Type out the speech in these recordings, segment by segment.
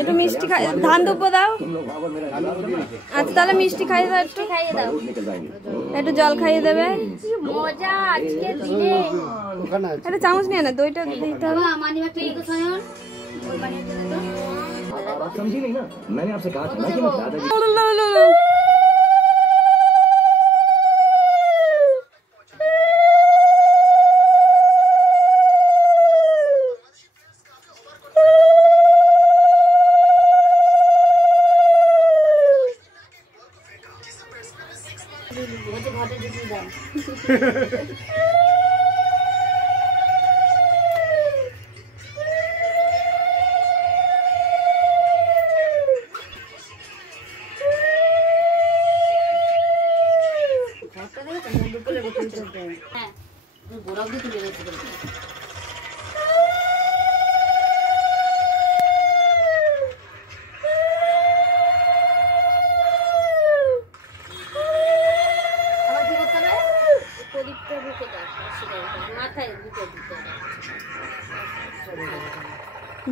একটু মিষ্টি খাই, ধান দুব্বো দাও। আচ্ছা তাহলে মিষ্টি খাইয়ে দাও, একটু খাইয়ে দাও, একটু জল খাইয়ে দেবে। মজা আজকে দিনে একটা চামচ নিয়ে না, দইটা দিতে হবে। समझी नहीं ना, मैंने आपसे कहा था ना कि मैं दादाजी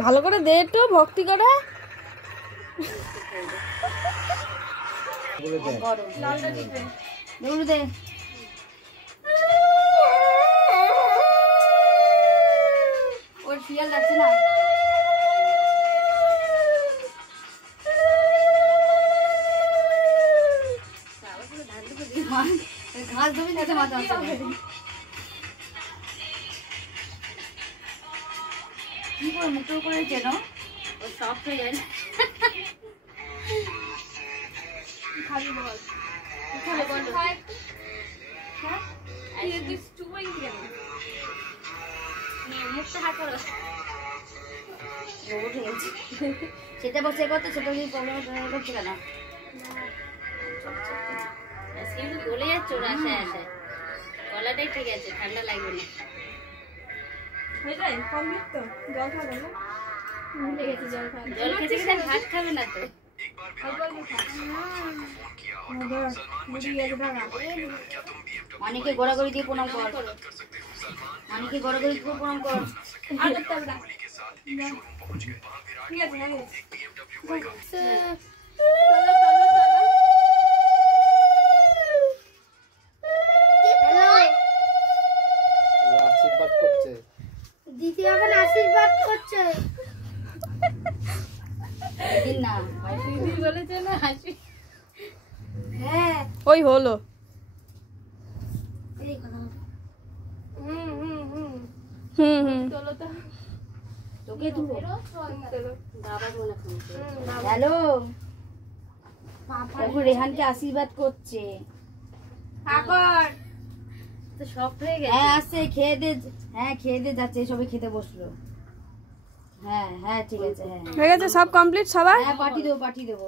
ভালো করে দে, একটু ভক্তি করে। ওর শিয়াল যাচ্ছে না, ঘাস জমি যাচ্ছে মাথা কি করে মুখের উপরে কেন ও সফট হয়ে যায়। খালি বল, খালি বল, মুখটা হাত করো, সেটা বসে করতো, সেটা কি প্রবলেম হচ্ছে কেন? কিন্তু গলে যাচ্ছে ওর আশায় আশায়, গলাটাই ঠিক আছে, ঠান্ডা লাগবে না। জল খেতে খেতে ভাত খাবে না তো, মানিকে গড়াগড়ি দিয়ে প্রণাম কর, মানিকে গড়াগড়ি দিয়ে প্রণাম কর। আশীর্বাদ করছে না, বলেছে না হাসি। হ্যাঁ ওই হলো। হ্যালো, রেহানকে আশীর্বাদ করছে। হ্যাঁ আসছে, খেয়ে দে, হ্যাঁ খেয়ে দে যাচ্ছে, সবাই খেতে বসলো। হ্যাঁ হ্যাঁ ঠিক আছে, হ্যাঁ হয়ে গেছে সব কমপ্লিট সবার। হ্যাঁ পাঠিয়ে দেবো, পাঠিয়ে দেবো।